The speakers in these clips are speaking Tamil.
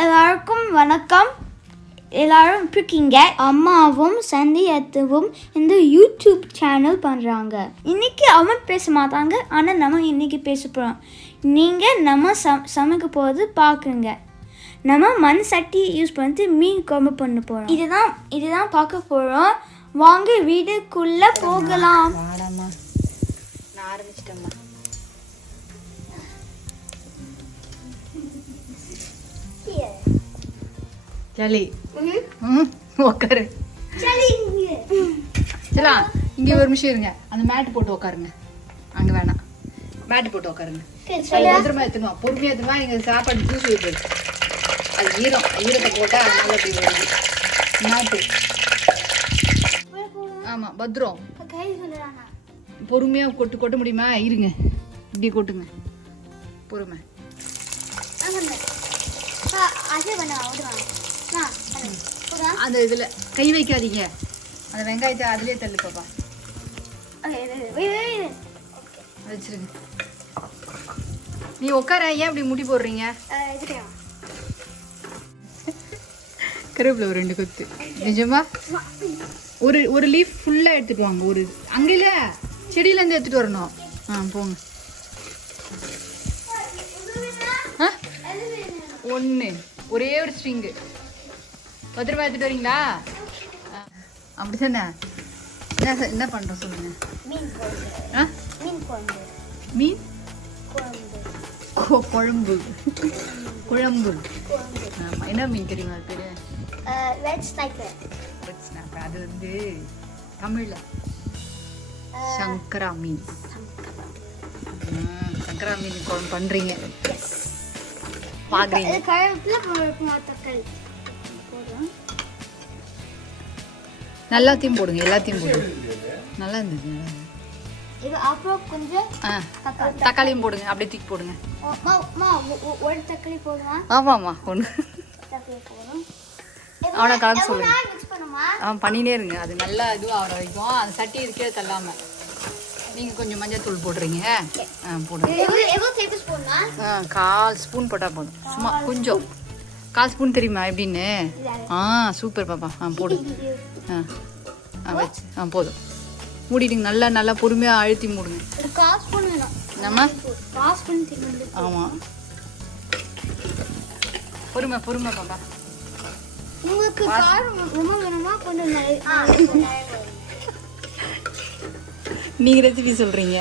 எல்லாருக்கும் வணக்கம். எல்லாரும் இருக்கீங்க. அம்மாவும் சந்தியாவும் இந்த யூடியூப் சேனல் பண்ணுறாங்க. இன்னைக்கு அவன் பேச மாட்டாங்க, ஆனால் நம்ம இன்னைக்கு பேச போகிறோம். நீங்கள் நம்ம சமைக்க போகிறது பார்க்குங்க. நம்ம மண் சட்டி யூஸ் பண்ணிட்டு மீன் குழம்பு பண்ண போகிறோம். இதுதான் பார்க்க போகிறோம். வாங்க வீடுக்குள்ளே போகலாம். நான் ஆரம்பிச்சிட்டேம்மா. சலி உட்காரு. சலா இங்கே ஒரு நிமிஷம் இருங்க. அந்த மேட்டு போட்டு உட்காருங்க. அங்கே வேணாம், மேட்டு போட்டு உட்காருங்க. பத்திரமா எடுத்துமா, பொறுமையாக எடுத்துமா. எங்கள் சாப்பாடு ஜூஸ் வைப்பு அது ஈரத்தை போட்டால் அதனால அப்படி வருது. மேட்டு ஆமாம் பத்திரம். பொறுமையாக கொட்ட முடியுமா? இருங்க, இப்படி கொட்டுங்க. பொறுமை. அந்த இதில் கை வைக்காதீங்க. அந்த வெங்காயத்தை அதுலேயே தள்ளு பாப்பா. வச்சிருங்க. நீ உட்கார. ஏன் இப்படி முடி போடுறீங்க? கருவேப்பிலை ஒரு 2 கொத்து. நிஜமா ஒரு லீஃப் ஃபுல்லாக எடுத்துட்டு வாங்க. ஒரு அங்கே செடியிலேருந்து எடுத்துட்டு வரணும். போங்க. 1 ஒரே ஒரு ஸ்ட்ரிங்கு. பத்திரமா எடுத்துட்டு வரீங்களா? அப்படி தானே. என்ன பண்ணுறோம் சொல்லுங்க. மீன் குழம்பு. குழம்பு. ஆமாம். என்ன மீன் தெரியுமா பேர்? அது வந்து தமிழில் சங்கரா மீன். சங்கரா மீன் குழம்பு பண்ணுறீங்க பார்க்குறீங்க. எல்லாத்தையும் போடுங்க. எல்லாத்தையும் போடுங்க. நல்லா இருந்தது. அப்புறம் கொஞ்சம் தக்காளியும் போடுங்க. அப்படியே தூக்கி போடுங்க. ஒரு தக்காளி போடுவான். ஆமாம்மா 1 அவனை கலந்து சொல்லுங்க. பண்ணினே இருங்க. அது நல்லா இதுவும் ஆகிற வரைக்கும் அந்த சட்டி இருக்கே தள்ளாம. நீங்கள் கொஞ்சம் மஞ்சள் தூள் போடுறீங்க. போடுங்க. 1/4 ஸ்பூன் போட்டால் போதும். சும்மா கொஞ்சம் 1/4 ஸ்பூன் தெரியுமா எப்படின்னு? சூப்பர் பாப்பா. போடு. வச்சு போதும். மூடிடுங்க. நல்லா நல்லா பொறுமையாக அழுத்தி மூடுங்க. நம்ம ஆமாம் பொறுமை பொறுமை பாப்பா. உங்களுக்கு ரொம்ப வேணுமா? கொஞ்சம் நீங்கள் ரெசிபி சொல்கிறீங்க.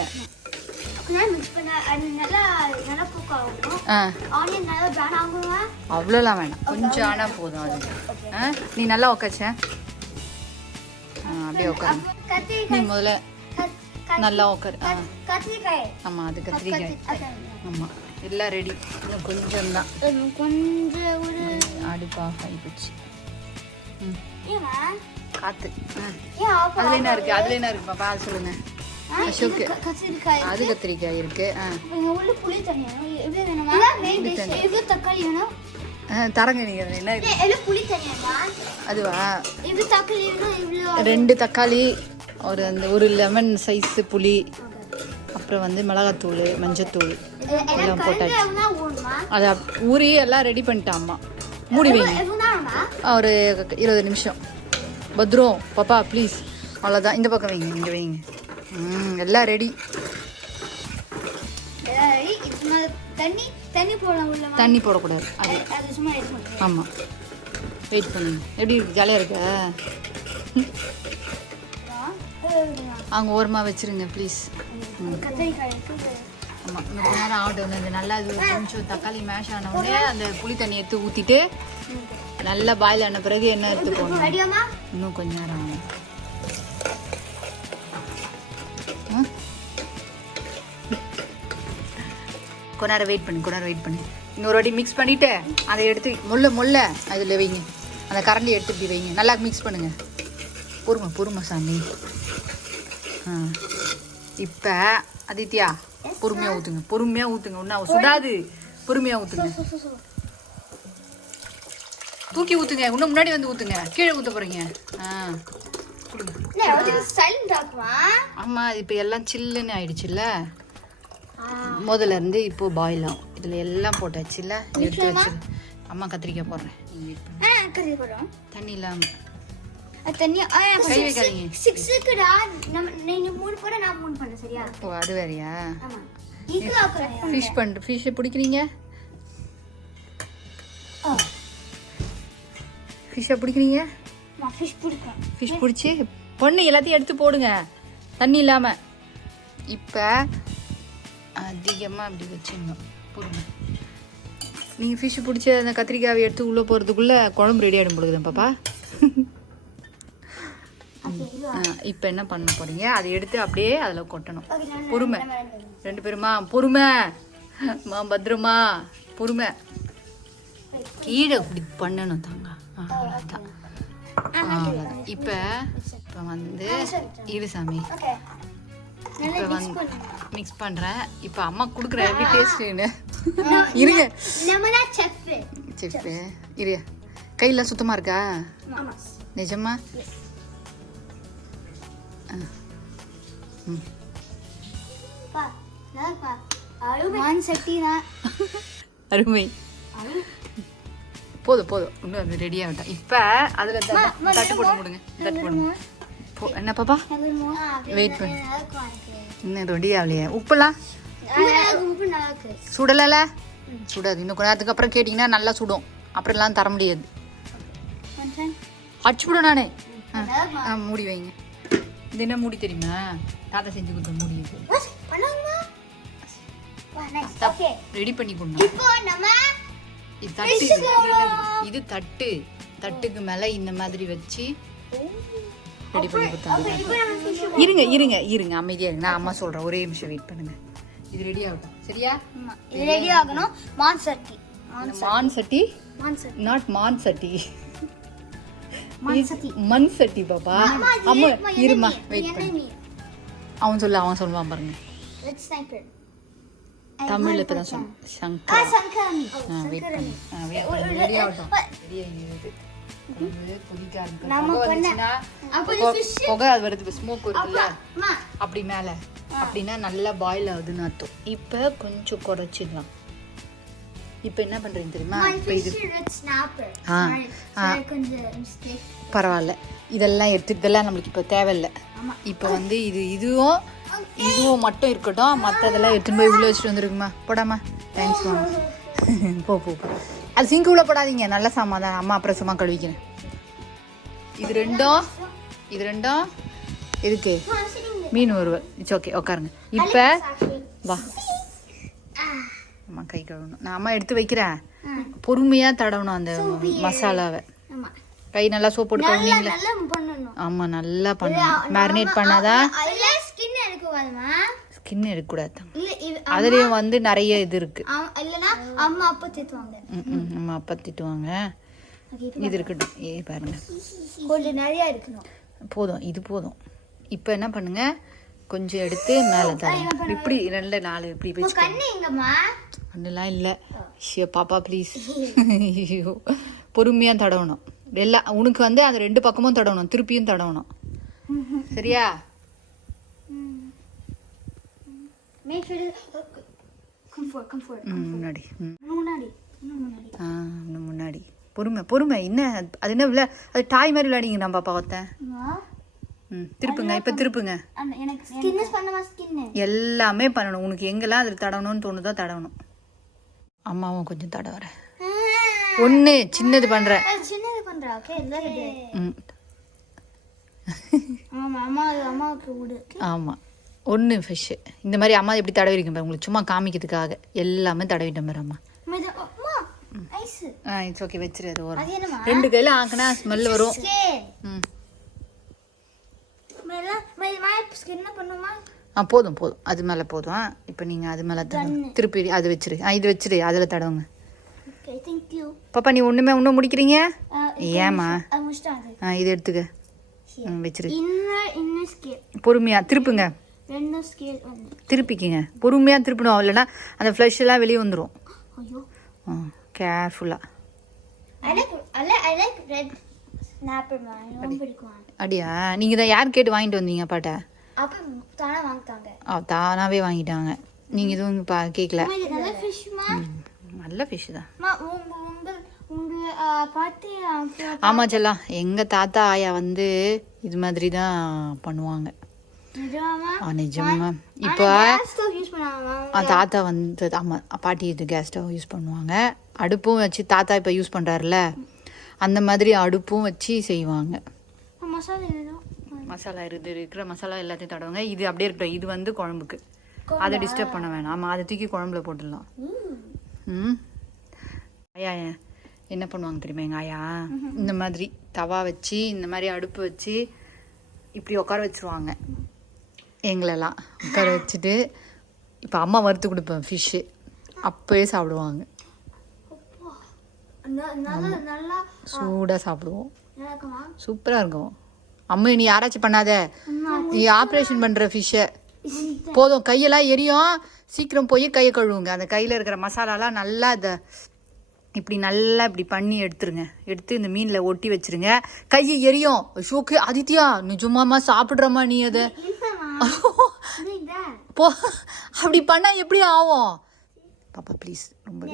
அவ்வளோலாம் வேணாம், கொஞ்சம் ஆனால் போதும். அது நீ நல்லா உக்காச்ச. அப்படியே உட்காரு. நீ முதல்ல நல்லா உட்காரு. ஆமாம், அது கத்திரிக்காய். ஆமாம், எல்லாம் ரெடி. இன்னும் கொஞ்சம் தான். கொஞ்சம் அடுப்பா ஆகி போச்சு. காற்று. அதில் என்ன இருக்குது? அதில் என்ன இருக்குது பாப்பா? அது சொல்லுங்க. அசோக்கு அது கத்திரிக்காய் இருக்கு. தரங்க. நீங்க என்ன அதுவா? 2 தக்காளி, ஒரு லெமன் சைஸ் புளி, அப்புறம் வந்து மிளகாத்தூள், மஞ்சத்தூள் எல்லாம் போட்டாச்சு. அதை ஊறி எல்லாம் ரெடி பண்ணிட்டாம்மா. மூடி வைங்க ஒரு 20 நிமிஷம். பத்ரம் பாப்பா ப்ளீஸ். அவ்வளோதான். இந்த பக்கம் வைங்க, இங்கே வைங்க. எல்லாம் ரெடி. தண்ணி போடக்கூடாது. ஆமாம், வெயிட் பண்ணுங்க. எப்படி இருக்கு? ஜாலியாக இருக்கா? அவங்க ஓரமாக வச்சுருங்க ப்ளீஸ். ஆமாம், இன்னும் கொஞ்ச நேரம் ஆகட்டும். வந்து நல்லா இது கொஞ்சம் தக்காளி மேஷ் ஆன உடனே அந்த புளி தண்ணி எடுத்து ஊற்றிட்டு நல்லா பாயில் ஆன பிறகு எண்ணெய் எடுத்து போடணும். இன்னும் கொஞ்ச நேரம் ஆகும். கொஞ்ச நேரம் வெயிட் பண்ணு. இன்னொரு வாட்டி மிக்ஸ் பண்ணிவிட்டு அதை எடுத்து முள்ள அதில் வைங்க. அந்த கரண்டி எடுத்து இப்படி வைங்க. நல்லா மிக்ஸ் பண்ணுங்கள். பொறுமை சாமி. இப்போ அதித்யா பொறுமையாக ஊற்றுங்க. ஒன்றும் சுடாது. பொறுமையாக ஊற்றுங்க. தூக்கி ஊற்றுங்க. இன்னும் முன்னாடி வந்து ஊற்றுங்க. கீழே ஊற்ற போகிறீங்க. ஆமாம், இப்போ எல்லாம் சில்லுன்னு ஆயிடுச்சுல்ல. முதல்ல இருந்து இப்போ பாயில் ஆகும். இதில் எல்லாம் போட்டாச்சுல்ல. எடுத்து வச்சு அம்மா கத்திரிக்காய் போடுறேன். நீங்கள் வெயிட் பண்ணுங்க. கறி போடுறோம். தண்ணி இல்லாமல் தண்ணி கை வைக்காதீங்க. 6க்குடா நீங்க 3 போட நான் 3 பண்ண சரியா? ஓ அது வேறையா? ஆமா. ஃபிஷ் பிடிக்கிறீங்க? ஃபிஷ்ஷை பிடிக்கிறீங்க? ஃபிஷ் பிடிச்சி பொண்ணு எல்லாத்தையும் எடுத்து போடுங்க தண்ணி இல்லாமல். இப்போ அதிகமாக அப்படி வச்சுக்கணும். பொறுமை. நீங்கள் ஃபிஷ் பிடிச்ச அந்த கத்திரிக்காயை எடுத்து உள்ளே போகிறதுக்குள்ளே குழம்பு ரெடி ஆகிடும் பொழுதுதான் பாப்பா. இப்போ என்ன பண்ண போறீங்க? அதை எடுத்து அப்படியே அதில் கொட்டணும். பொறுமை 2 பேருமா, பொறுமை பத்திரமா, பொறுமை. கீழே இப்படி பண்ணணும் தாங்க. அவ்வளோதான். இப்போ வந்து இரு சாமி. இப்போ வந்து மிக்ஸ் பண்ணுறேன். இப்போ அம்மா கொடுக்குற எப்படி டேஸ்ட்டுன்னு இருங்க. செஃப்பு இரு. கையெல்லாம் சுத்தமாக இருக்கா? நிஜமா? அருமை. போதும் போதும், இன்னும் அது ரெடி ஆகட்டும். இப்போ அதில் தட்டு போட்டு போடுங்க. தட்டு போடுங்க. என்ன பாப்பா வெயிட் பண்ணு. இன்னும் இது ரெடி ஆகலையே. உப்புலாம் சுடலைல? சுடாது. இன்னும் கொஞ்ச நேரத்துக்கு அப்புறம் கேட்டிங்கன்னா நல்லா சுடும். அப்புறம் எல்லாம் தர முடியாது. அடிச்சுவிடும் நானே. மூடி வைங்க. இது என்ன மூடி தெரியுமா? தாத்தா செஞ்சு கொடுத்த மூடி. ரெடி பண்ணி கொடுங்க. இது தட்டு. தட்டுக்கு மேல இந்த மாதிரி வச்சு ரெடி பண்ணி கொடுத்தாங்க. இருங்க இருங்க இருங்க, அமைதியா இருங்க. நான் அம்மா சொல்றேன், ஒரே நிமிஷம் வெயிட் பண்ணுங்க. இது ரெடி ஆகட்டும் சரியா? இது ரெடி ஆகணும். மான் சட்டி. மான் சட்டி நாட் மான் சட்டி. மண் சட்டி பாப்பா. அம்மா இருமா வெயிட் பண்ணு. அவன் சொல்லுவான் பாருங்க. தமிழ்ல இப்பதான் சொன்ன சங்கராமி. வெயிட் பண்ணு. ரெடி ஆகட்டும். ரெடி ஆகிடுது. புகை அது வருது, ஸ்மோக் வருதுல்ல, அப்படி மேல அப்படின்னா நல்லா பாயில் ஆகுதுன்னு அர்த்தம். இப்போ கொஞ்சம் குறைச்சிடலாம். இப்போ என்ன பண்றீங்க தெரியுமா? இப்போ இது பரவாயில்ல, இதெல்லாம் எடுத்து இதெல்லாம் நம்மளுக்கு இப்போ தேவையில்லை. இப்போ வந்து இதுவும் மட்டும் இருக்கட்டும். மற்றதெல்லாம் எடுத்துன்னு போய் உள்ளே வச்சுட்டு வந்துருக்குமா? போடாமா? தேங்க்ஸ் மா. போ போ. அது சிங்க் உள்ள போடாதீங்க. நல்ல சாமான் தான். அம்மா அப்புறம் சும்மா கழுவிக்கிறேன். இது ரெண்டும் எதுக்கு? மீன் வறுவல். இட்ஸ் ஓகே, உட்காருங்க. இப்போ வா, அம்மா கை கழுவணும். நான் அம்மா எடுத்து வைக்கிறேன். பொறுமையாக தடவணும் அந்த மசாலாவை. கை நல்லா சோப் போட்டு கழுவிங்களா? ஆமாம், நல்லா பண்ணணும். மேரினேட் பண்ணாதான். ஸ்கின் எடுக்கக்கூடாது. அதுலேயும் வந்து நிறைய இது இருக்கு. அம்மா அப்பா திட்டுவாங்க. இது இருக்கட்டும். பாருங்க, நிறைய இருக்கணும். போதும், இது போதும். இப்போ என்ன பண்ணுங்க, கொஞ்சம் எடுத்து மேலே தடவை. இப்படி 2-4 இப்படி வச்சு. கண்ணுலாம் இல்லை பாப்பா, ப்ளீஸ். ஐயோ, பொறுமையாக தடவணும். எல்லாம் உனக்கு வந்து அந்த 2 பக்கமும் தடவணும், திருப்பியும் தடவணும். சரியா? முன்னாடி பொறுமை. என்ன அது? என்ன விழா? அது டாய் மாதிரி விளையாடிங்க. நான் பாப்பா ஒருத்தன். திருப்புங்க. இப்போ திருப்புங்க. எல்லாமே பண்ணணும். உனக்கு எங்கெல்லாம் அதில் தடவணும்னு தோணுதோ தடவணும். அம்மாவும் கொஞ்சம் தடவறேன். ஒன்று சின்னது பண்ணுறேன். ஆமாம், ஒன்று ஃபிஷ்ஷு. இந்த மாதிரி அம்மா எப்படி தடவிருக்கேன் பாரு, உங்களுக்கு சும்மா காமிக்கிறதுக்காக. எல்லாமே தடவிட்டேன் பாரு அம்மா. இட்ஸ் ஓகே, வச்சிரு. அது வரும். 2 கையில் ஆக்கினா ஸ்மெல் வரும். போதும். அது மேலே போதும். இப்போ நீங்கள் அது மேலே திருப்பி அது வச்சிரு. இது வச்சிரு, அதில் தடவுங்க. பாப்பா, நீ இன்னும் முடிக்கிறீங்க? ஏமா? இது எடுத்துக்க, வச்சிரு. பொறுமையா திருப்புங்க. திருப்பிக்கிங்க, பொறுமையாக திருப்பணும். இல்லைன்னா அந்த ஃப்ளஷ் எல்லாம் வெளியே வந்துடும். கேர்ஃபுல்லாக. அப்படியா? நீங்கள் தான் யார் கேட்டு வாங்கிட்டு வந்தீங்க பாட்ட? தானாகவே வாங்கிட்டாங்க. நீங்கள் எதுவும் கேட்கல. நல்ல ஃபிஷ் தான். பாட்டி ஆமாம் செல்லம், எங்கள் தாத்தா ஆயா வந்து இது மாதிரி தான் பண்ணுவாங்க. நிஜமா. இப்போ தாத்தா வந்து ஆமாம் பாட்டி இது கேஸ் ஸ்டவ் யூஸ் பண்ணுவாங்க. அடுப்பும் வச்சு தாத்தா இப்போ யூஸ் பண்ணுறாருல அந்த மாதிரி அடுப்பும் வச்சு செய்வாங்க. மசாலா இருக்கிற மசாலா எல்லாத்தையும் தடவுங்க. இது அப்படியே இருக்கட்டும். இது வந்து குழம்புக்கு, அதை டிஸ்டர்ப் பண்ண வேணாம். ஆமாம், அதை தூக்கி குழம்புல போட்டுடலாம். ஆயா என்ன பண்ணுவாங்க தெரியுமா எங்கள் ஆயா? இந்த மாதிரி தவா வச்சு இந்த மாதிரி அடுப்பு வச்சு இப்படி உட்கார வச்சுருவாங்க. எங்களெல்லாம் உட்கார வச்சுட்டு இப்போ அம்மா வறுத்து கொடுப்பேன் ஃபிஷ்ஷு, அப்போயே சாப்பிடுவாங்க. சூடாக சாப்பிடுவோம், சூப்பராக இருக்கும். அம்மா நீ யாராச்சும் பண்ணாத, நீ ஆப்ரேஷன் பண்ணுற ஃபிஷ்ஷை போதும், கையெல்லாம் எரியும், சீக்கிரம் போய் கையை கழுவுங்க. அந்த கையில் இருக்கிற மசாலாலாம் நல்லா இதை இப்படி நல்லா இப்படி பண்ணி எடுத்துருங்க. எடுத்து இந்த மீனில் ஒட்டி வச்சுருங்க. கையை எரியும். ஷோக்கு ஆதித்யா நிஜமாமா சாப்பிட்றமா நீ அதை போ, அப்படி பண்ணால் எப்படி ஆகும்? பாப்பா ப்ளீஸ், ரொம்ப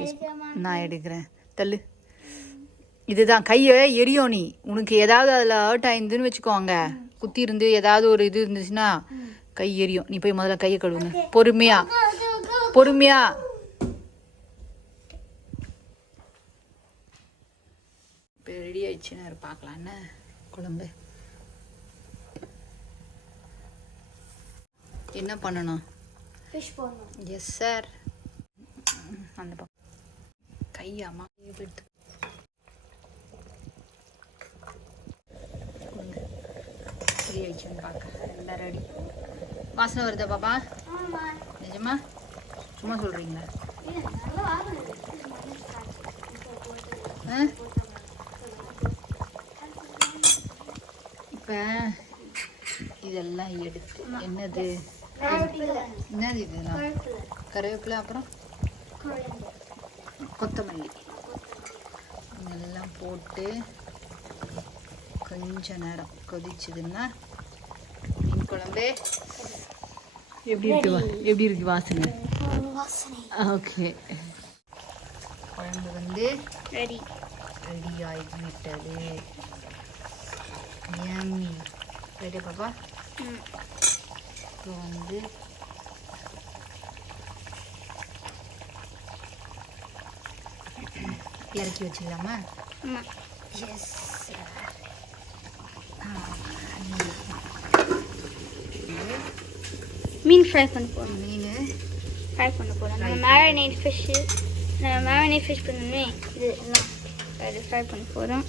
நான் எடுக்கிறேன், தள்ளு. இதுதான் கையை எரியும். நீ உனக்கு ஏதாவது அதில் ஹர்ட் ஆயிருந்துன்னு வச்சுக்கோங்க, குத்தி இருந்து ஏதாவது ஒரு இது இருந்துச்சுன்னா கை எரியும். நீ போய் முதல்ல கையை கழுவுங்க, பொறுமையா பொறுமையா. இப்போ ரெடி ஆயிடுச்சுன்னு பார்க்கலாம் என்ன குழம்பு. என்ன பண்ணணும்? Yes sir. அந்த பக்கம் கையாமா எடுத்து ரெடி ஆயிடுச்சுன்னு பார்க்க. எல்லாம் ரெடி. வாசனை வருதா பாப்பா? நிஜமா சும்மா சொல்கிறீங்களா? இப்போ இதெல்லாம் எடுத்து என்னது என்னது இதெல்லாம் கருவேப்பிலை, அப்புறம் கொத்தமல்லி இதெல்லாம் போட்டு கொஞ்ச நேரம் கொதிச்சதுன்னா மீன் குழம்பு எப்படி இருக்கு வாசனை? ஓகே, குழம்பு வந்து ரெடி ஆகிவிட்டது. யம்மி. ரெடி பாப்பா? இப்போ வந்து இறக்கி வச்சுக்கலாமா? எஸ். மீன் ஃப்ரை பண்ண போகிறோம். மீன் ஃப்ரை பண்ண போகிறோம். நம்ம மேரினேட் ஃபிஷ் பண்ணணுமே, இது எல்லாம் அது ஃப்ரை பண்ண போகிறோம்.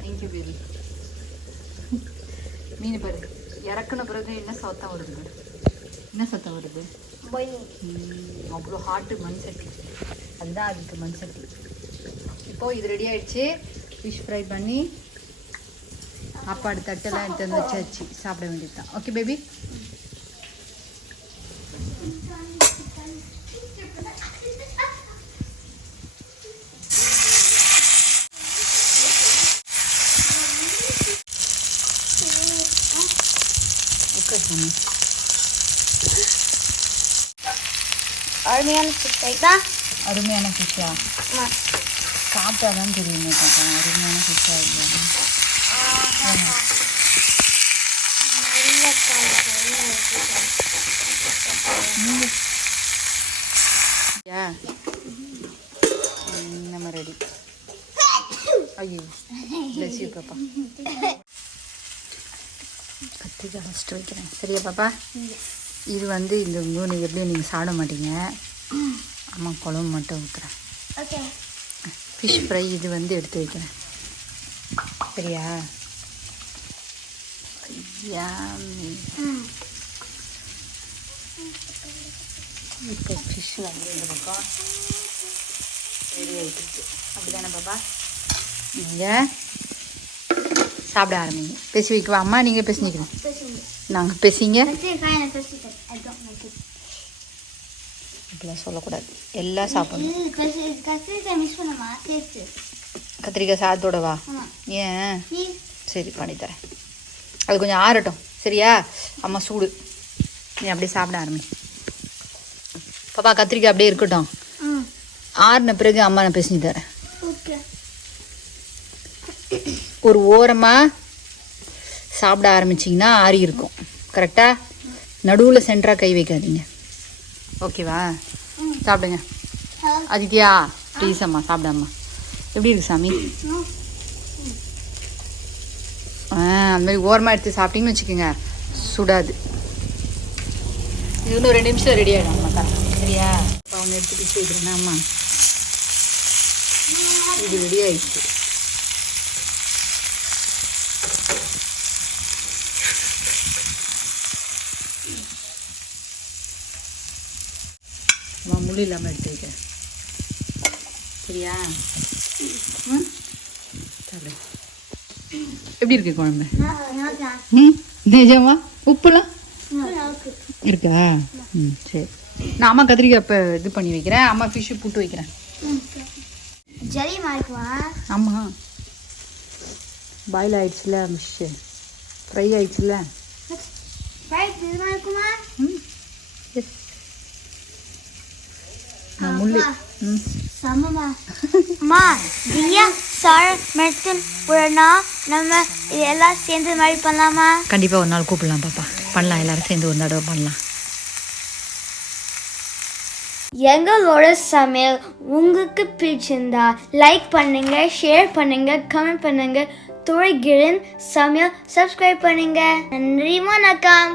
Thank you baby. மீன் பாரு, இறக்குன பிறகு என்ன சத்தம் வருது? அவ்வளோ ஹாட்டு மண் சட்டி, அதுதான் அதுக்கு மண் சட்டி. இப்போது இது ரெடி ஆகிடுச்சு. ஃபிஷ் ஃப்ரை பண்ணி சாப்பாடு தட்டெல்லாம் எடுத்து வந்து வச்சாச்சு, சாப்பிட வேண்டியது தான். Okay baby. அருமையான ஃபிஷ் தான். அருமையான ஃபிஷ்ஷா? சாப்பிட்டா தான் தெரியுமே பாப்பா அருமையான ஃபிஷ்ஷாக இல்லை. நம்ம ரெடி. ஐயோ பிளஸ் யூ பாப்பா. கத்திரிக்காய் ஃபஸ்ட்டு வைக்கிறேன், சரியா பாப்பா? இது வந்து இந்த மூணு எப்படியும் நீங்கள் சாப்பிட மாட்டீங்க. அம்மா குழம்பு மட்டும் ஊற்றுறேன். ஓகே. ஃபிஷ் ஃப்ரை இது வந்து எடுத்து வைக்கிறேன், சரியா? இப்போ ஃபிஷ் வந்து இந்த பக்கம் ரெடி ஆகிட்டு அப்படி தானே பாப்பா? நீங்கள் சாப்பிட ஆரம்பிங்க. பேசி வைக்குவா அம்மா? நீங்கள் பேசினிக்கணும், நாங்கள் பேசிங்க. இப்படிலாம் சொல்லக்கூடாது, எல்லாம் சாப்பிடணும். கத்திரிக்காய் சாதத்தோடவா? ஏன்? சரி பண்ணித்தரேன். அது கொஞ்சம் ஆறட்டும், சரியா? அம்மா சூடு, நீ அப்படியே சாப்பிட ஆரம்பி. பாப்பா கத்திரிக்காய் அப்படியே இருக்கட்டும். ஆறுன பிறகு அம்மா நான் பேசி தரேன். ஒரு ஓரமாக சாப்பிட ஆரம்பிச்சிங்கன்னா ஆறி இருக்கும். கரெக்டாக நடுவில் சென்டராக கை வைக்காதீங்க. ஓகேவா? சாப்பிடுங்க. அதித்தியா ப்ளீஸ் அம்மா சாப்பிடாம்மா. எப்படி இருக்கு சாமி? அந்த மாதிரி ஓரமாக எடுத்து சாப்பிட்டீங்கன்னு வச்சுக்கோங்க, சுடாது. இது இன்னும் 2 நிமிஷம் ரெடி ஆகிடும் அம்மாக்கா. சரியா? இப்போ அவங்க எடுத்து பிடிச்சி வைக்கிறேன்னா அம்மா இது ரெடி ஆகிடுச்சு. அம்மா முள்ளு இல்லாமல் எடுத்து வைக்கிறேன். சரியா? சாப்பிடு. எப்படி இருக்கு குழம்பு? நிஜமா? உப்புலாம் இருக்கா? சரி. நான் அம்மா கத்திரிக்காய் இப்போ இது பண்ணி வைக்கிறேன். அம்மா ஃபிஷ்ஷு புட்டு வைக்கிறேன். ஆமாம், பாயில் ஆயிடுச்சுல, ஃபிஷ்ஷு ஃப்ரை ஆயிடுச்சுல. முள்ளு அம்மா தியா சார் மெர்டன் புறனா நம்ம இதெல்லாம் சேர்ந்து மாதிரி பண்ணலாமா? கண்டிப்பாக ஒரு நாள் கூப்பிடலாம் பாப்பா. பண்ணலாம், எல்லாரும் சேர்ந்து ஒரு தடவை பண்ணலாம். எங்களோட சமையல் உங்களுக்கு பிடிச்சிருந்தா லைக் பண்ணுங்க, ஷேர் பண்ணுங்க, கமெண்ட் பண்ணுங்க. துறைகிரன் சமையல் சப்ஸ்கிரைப் பண்ணுங்க. நன்றி, வணக்கம்.